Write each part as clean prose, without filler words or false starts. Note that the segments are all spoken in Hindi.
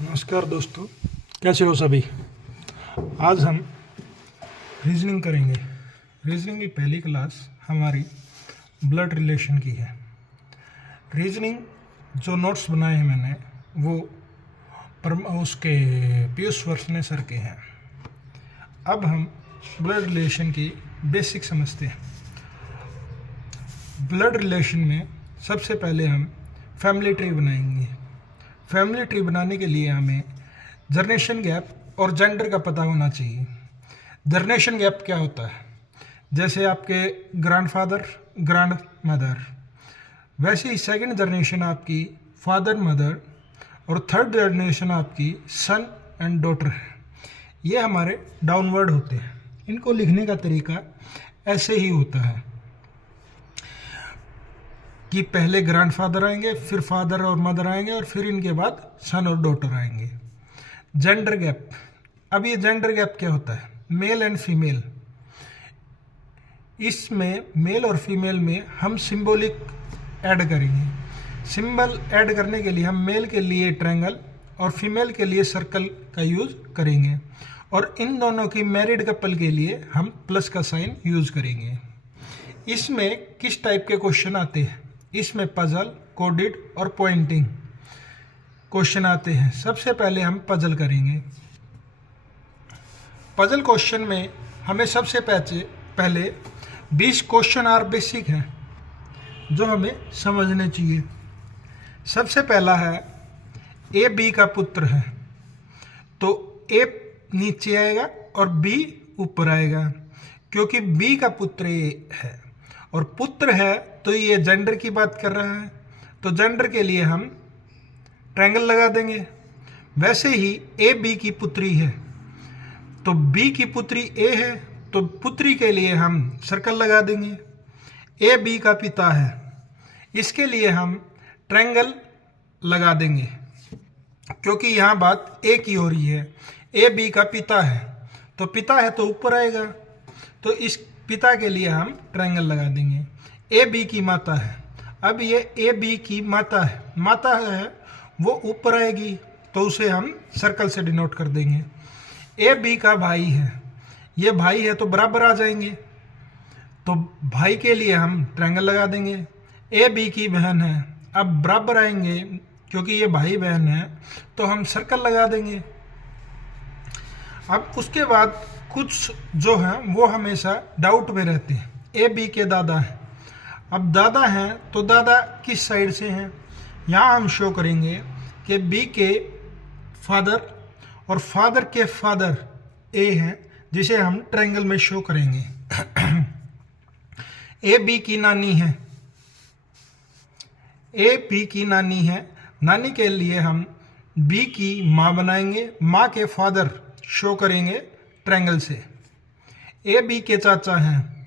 नमस्कार दोस्तों, कैसे हो सभी। आज हम रीजनिंग करेंगे। रीजनिंग की पहली क्लास हमारी ब्लड रिलेशन की है। रीजनिंग जो नोट्स बनाए हैं मैंने वो उसके पीयूष वर्षने सर के हैं। अब हम ब्लड रिलेशन की बेसिक समझते हैं। ब्लड रिलेशन में सबसे पहले हम फैमिली ट्री बनाएंगे। फैमिली ट्री बनाने के लिए हमें जनरेशन गैप और जेंडर का पता होना चाहिए। जनरेशन गैप क्या होता है? जैसे आपके ग्रैंडफादर, ग्रैंड मदर, वैसे ही सेकंड जनरेशन आपकी फादर मदर और थर्ड जनरेशन आपकी सन एंड डॉटर है। ये हमारे डाउनवर्ड होते हैं। इनको लिखने का तरीका ऐसे ही होता है कि पहले ग्रैंडफादर आएंगे, फिर फादर और मदर आएंगे और फिर इनके बाद सन और डॉटर आएंगे। जेंडर गैप, अब ये जेंडर गैप क्या होता है? Male and female. इसमें मेल और फीमेल में हम सिंबॉलिक ऐड करेंगे। सिंबल ऐड करने के लिए हम मेल के लिए ट्रायंगल और फीमेल के लिए सर्कल का यूज करेंगे, और इन दोनों की मैरिड कपल के लिए हम प्लस का साइन यूज करेंगे। इसमें किस टाइप के क्वेश्चन आते हैं? इसमें पजल, कोडिड और पॉइंटिंग क्वेश्चन आते हैं। सबसे पहले हम पजल करेंगे। पजल क्वेश्चन में हमें सबसे पहले 20 क्वेश्चन आर बेसिक हैं जो हमें समझने चाहिए। सबसे पहला है ए बी का पुत्र है, तो ए नीचे आएगा और बी ऊपर आएगा, क्योंकि बी का पुत्र ए है और पुत्र है तो ये जेंडर की बात कर रहा है, तो जेंडर के लिए हम ट्रायंगल लगा देंगे। वैसे ही ए बी की पुत्री है, तो बी की पुत्री ए है तो पुत्री के लिए हम सर्कल लगा देंगे। ए बी का पिता है, इसके लिए हम ट्रायंगल लगा देंगे, क्योंकि यहाँ बात ए की हो रही है। ए बी का पिता है, तो पिता है तो ऊपर आएगा, तो इस पिता के लिए हम ट्रायंगल लगा देंगे। ए बी की माता है, अब ये ए बी की माता है वो ऊपर आएगी, तो उसे हम सर्कल से डिनोट कर देंगे। ए बी का भाई है, ये भाई है तो बराबर आ जाएंगे, तो भाई के लिए हम ट्रायंगल लगा देंगे। ए बी की बहन है, अब बराबर आएंगे क्योंकि ये भाई बहन है, तो हम सर्कल लगा देंगे। अब उसके बाद कुछ जो हैं वो हमेशा डाउट में रहते हैं। ए बी के दादा हैं, अब दादा हैं तो दादा किस साइड से हैं? यहाँ हम शो करेंगे कि बी के फादर और फादर के फादर ए हैं, जिसे हम ट्रायंगल में शो करेंगे। ए बी की नानी है, ए बी की नानी है, नानी के लिए हम बी की माँ बनाएंगे, माँ के फादर शो करेंगे ट्रायंगल से। ए बी के चाचा हैं,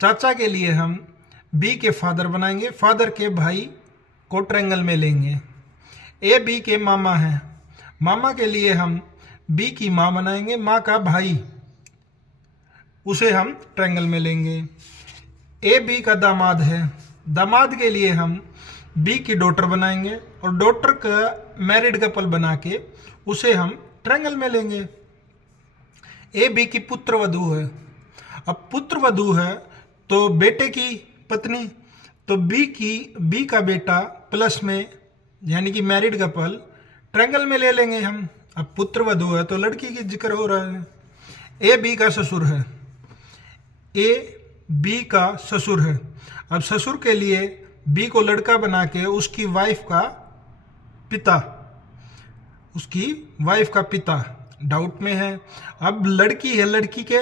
चाचा के लिए हम बी के फादर बनाएंगे, फादर के भाई को ट्रायंगल में लेंगे। ए बी के मामा हैं, मामा के लिए हम बी की माँ बनाएंगे, माँ का भाई उसे हम ट्रायंगल में लेंगे। ए बी का दामाद है, दामाद के लिए हम बी की डॉटर बनाएंगे और डॉटर का मैरिड कपल बना के उसे हम ट्रायंगल में लेंगे। ए बी की पुत्र वधू है, अब पुत्र वधू है तो बेटे की पत्नी, तो बी का बेटा प्लस में यानी कि मैरिड कपल ट्रायंगल में ले लेंगे हम। अब पुत्र वधू है तो लड़की की जिक्र हो रहा है। ए बी का ससुर है, ए बी का ससुर है, अब ससुर के लिए बी को लड़का बना के उसकी वाइफ का पिता डाउट में है। अब लड़की है, लड़की के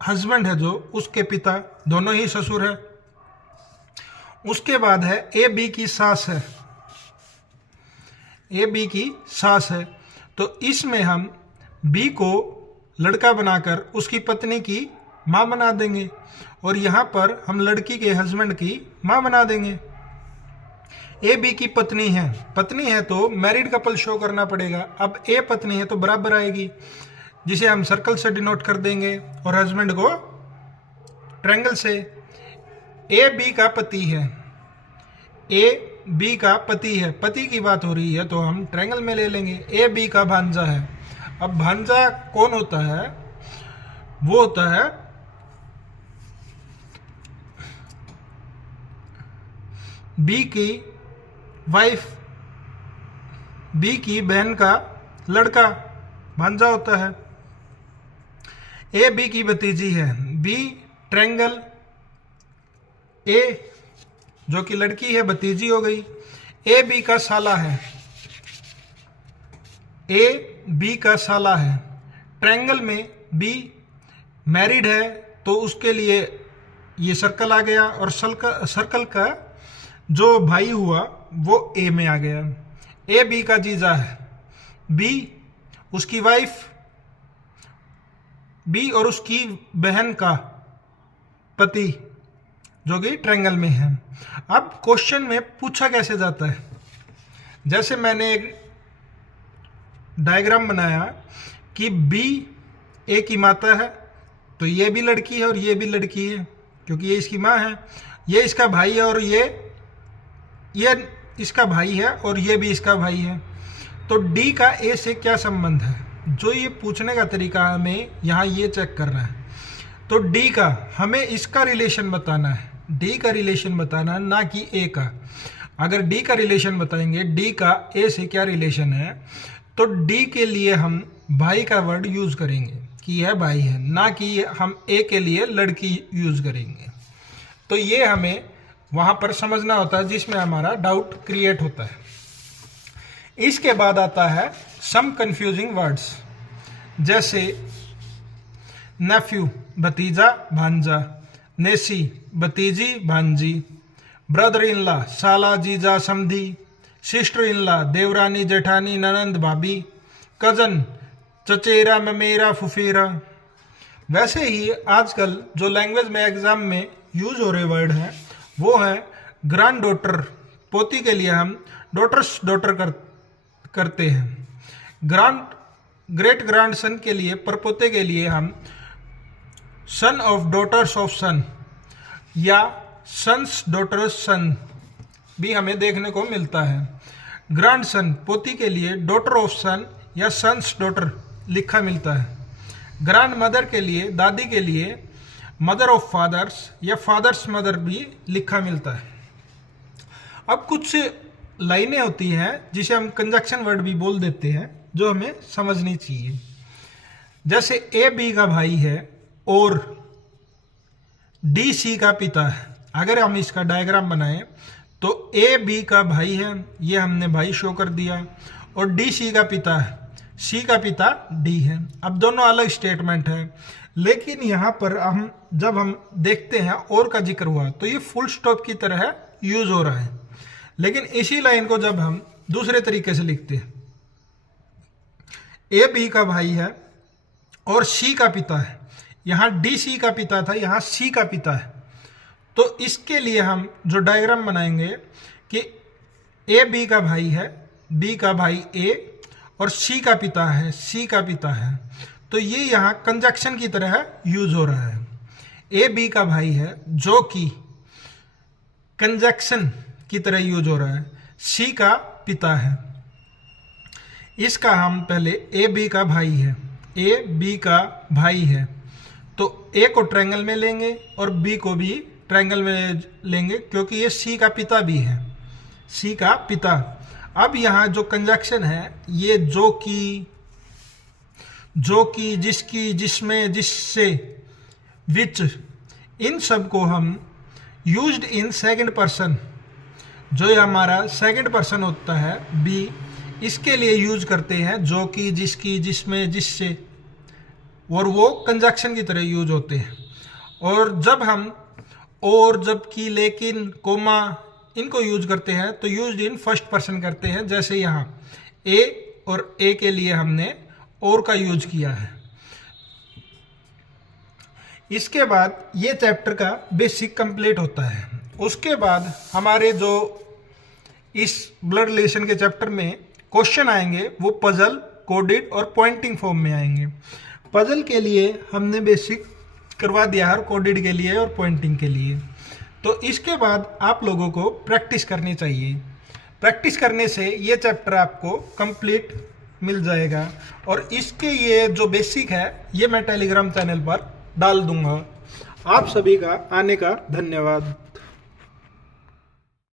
हस्बैंड है जो उसके पिता, दोनों ही ससुर है। उसके बाद है ए बी की सास है, ए बी की सास है, तो इसमें हम बी को लड़का बनाकर उसकी पत्नी की माँ बना देंगे और यहाँ पर हम लड़की के हस्बैंड की माँ बना देंगे। ए बी की पत्नी है तो मैरिड कपल शो करना पड़ेगा। अब ए पत्नी है तो बराबर आएगी, जिसे हम सर्कल से डिनोट कर देंगे और हस्बैंड को ट्रायंगल से। ए बी का पति है, ए बी का पति है, पति की बात हो रही है तो हम ट्रायंगल में ले लेंगे। ए बी का भांजा है। अब भांजा कौन होता है? वो होता है बी की वाइफ, बी की बहन का लड़का भांजा होता है। ए बी की भतीजी है। बी ट्रायंगल, ए जो कि लड़की है भतीजी हो गई। ए बी का साला है, ए बी का साला है। ट्रायंगल में बी मैरिड है तो उसके लिए ये सर्कल आ गया, और सर्कल का जो भाई हुआ वो ए में आ गया। ए बी का जीजा है, बी उसकी वाइफ, बी और उसकी बहन का पति जो कि ट्रायंगल में है। अब क्वेश्चन में पूछा कैसे जाता है, जैसे मैंने एक डायग्राम बनाया कि बी ए की माता है, तो ये भी लड़की है और ये भी लड़की है क्योंकि ये इसकी माँ है। ये इसका भाई है और ये इसका भाई है और ये भी इसका भाई है। तो डी का ए से क्या संबंध है, जो ये पूछने का तरीका हमें यहाँ ये चेक करना है। तो डी का हमें इसका रिलेशन बताना है, डी का रिलेशन बताना है, ना कि ए का। अगर डी का रिलेशन बताएंगे डी का ए से क्या रिलेशन है, तो डी के लिए हम भाई का वर्ड यूज करेंगे कि यह भाई है, ना कि हम ए के लिए लड़की यूज करेंगे। तो ये हमें वहाँ पर समझना होता है जिसमें हमारा डाउट क्रिएट होता है। इसके बाद आता है सम कंफ्यूजिंग वर्ड्स, जैसे नेफ्यू भतीजा भांजा, नेसी भतीजी भांजी, ब्रदर इन लॉ साला जीजा समधी, sister in law Devrani Jethani ननंद भाभी, कजन चचेरा ममेरा फुफेरा। वैसे ही आजकल जो लैंग्वेज में एग्जाम में यूज हो रहे वर्ड हैं वो है ग्रैंड डॉटर, पोती के लिए हम डॉटर्स डॉटर करते हैं। ग्रेट ग्रैंड सन के लिए, परपोते के लिए हम सन ऑफ डॉटर्स ऑफ सन या सन्स डॉटर्स सन भी हमें देखने को मिलता है। ग्रैंड सन पोती के लिए डॉटर ऑफ सन या सन्स डॉटर लिखा मिलता है। ग्रैंड मदर के लिए, दादी के लिए मदर ऑफ फादर्स या फादर्स मदर भी लिखा मिलता है। अब कुछ लाइनें होती हैं जिसे हम कंजक्शन वर्ड भी बोल देते हैं, जो हमें समझनी चाहिए। जैसे ए बी का भाई है और डी सी का पिता है। अगर हम इसका डायग्राम बनाएं तो ए बी का भाई है, ये हमने भाई शो कर दिया, और डी सी का पिता है, सी का पिता डी है। अब दोनों अलग स्टेटमेंट है, लेकिन यहाँ पर जब हम देखते हैं और का जिक्र हुआ तो ये फुल स्टॉप की तरह यूज हो रहा है। लेकिन इसी लाइन को जब हम दूसरे तरीके से लिखते हैं, ए बी का भाई है और सी का पिता है, यहाँ डी सी का पिता था, यहाँ सी का पिता है, तो इसके लिए हम जो डायग्राम बनाएंगे कि ए बी का भाई है, बी का भाई ए और सी का पिता है, सी का पिता है, तो ये यहाँ कंजक्शन की तरह यूज हो रहा है। ए बी का भाई है जो कि कंजक्शन की तरह यूज हो रहा है, सी का पिता है। इसका हम पहले ए बी का भाई है, ए बी का भाई है, तो ए को ट्रायंगल में लेंगे और बी को भी ट्रायंगल में लेंगे क्योंकि ये सी का पिता भी है, सी का पिता। अब यहाँ जो कंजक्शन है ये जो कि, जिसकी, जिसमें, जिससे, विच, इन सब को हम यूज्ड इन सेकंड पर्सन, जो हमारा सेकंड पर्सन होता है बी, इसके लिए यूज करते हैं जो कि, जिसकी, जिसमें, जिससे, और वो कंजक्शन की तरह यूज होते हैं। और जब हम और, जबकि, लेकिन, कोमा इनको यूज करते हैं तो यूज्ड इन फर्स्ट पर्सन करते हैं, जैसे यहाँ ए और ए के लिए हमने और का यूज किया है। इसके बाद ये चैप्टर का बेसिक कंप्लीट होता है। उसके बाद हमारे जो इस ब्लड रिलेशन के चैप्टर में क्वेश्चन आएंगे वो पजल, कोडेड और पॉइंटिंग फॉर्म में आएंगे। पजल के लिए हमने बेसिक करवा दिया है, कोडेड के लिए और पॉइंटिंग के लिए। तो इसके बाद आप लोगों को प्रैक्टिस करनी चाहिए प्रैक्टिस करने से ये चैप्टर आपको कंप्लीट मिल जाएगा। और इसके ये जो बेसिक है ये मैं टेलीग्राम चैनल पर डाल दूंगा। आप सभी का आने का धन्यवाद।